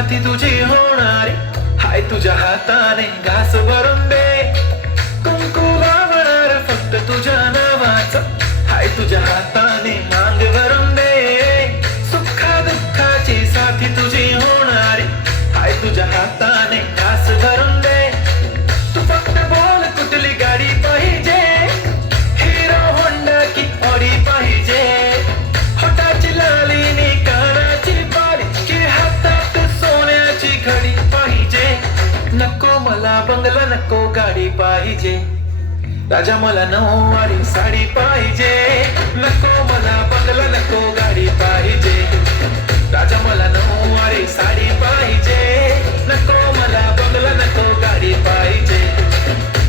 साथी तुझी होणारी, हाय तुझ्या हाताने घास भरून दे. कुंकू लावणार फक्त तुझ्या नावाचं, हाय तुझ्या हाताने मांग भरून दे. सुखा दुःखाची साथी तुझी होणारी, हाय तुझ्या हाताने घास भरून दे. तू फक्त बोल कुठली गाडी पाहिजे, हिरो होंडा की ऑडी पाहिजे. होटाची लाली नी कानाची बाली, की हातात सोन्याची घडी पाहिजे. नको मला बंगला, नको गाडी पाहिजे. राजा मला नऊवारी साडी पाहिजे. नको मला बंगला, नको गाडी पाहिजे. राजा मला नऊवारी साडी पाहिजे. नको मला बंगला, नको गाडी पाहिजे.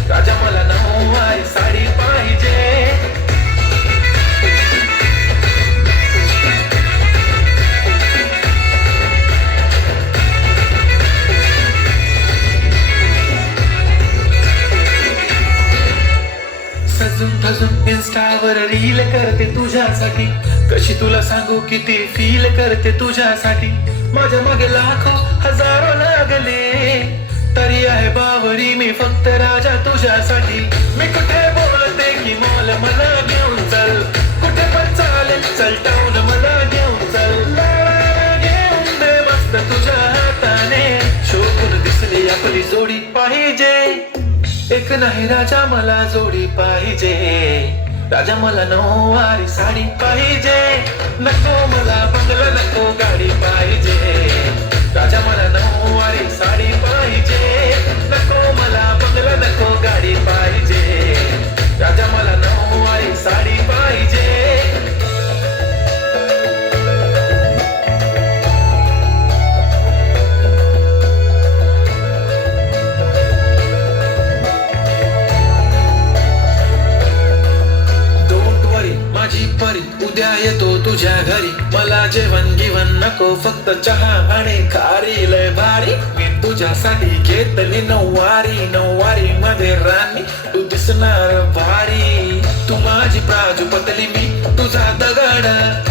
राजा मला नऊवारी साडी पाहिजे. सजून धजून इन्स्टावर रील करते तुझ्यासाठी, कशी तुला सांगू किती फील करते तुझ्यासाठी. माझ्या मागे लाखो हजारो लागले, तरी आहे बावरी मी फक्त राजा तुझ्यासाठी. मी कुठे बोलते की मॉल मला घेऊन चल, कुठे पण चालेल चल टाऊन मला घेऊन चल. लाडाला घेऊन दे मस्त तुझ्या हाताने, शोभून दिसली आपली जोडी पाहिजे. एक नाही राजा मला जोडी पाहिजे. राजा मला नऊवारी साडी पाहिजे. नको मला बंगला, नको गाडी पाहिजे. राजा मला नऊवारी साडी पाहिजे. नको मला बंगला, नको गाडी पाहिजे. राजा मला नऊवारी साडी पाहिजे. माझी परी उद्या येतो तुझ्या घरी, मला जेवण गिवण नको फक्त चहा आणि खारी. लय भारी मी तुझ्यासाठी घेतली नऊवारी, नऊवारी मध्ये राणी तू दिसणार भारी. तू माझी प्राजू पतली, मी तुझा दगड.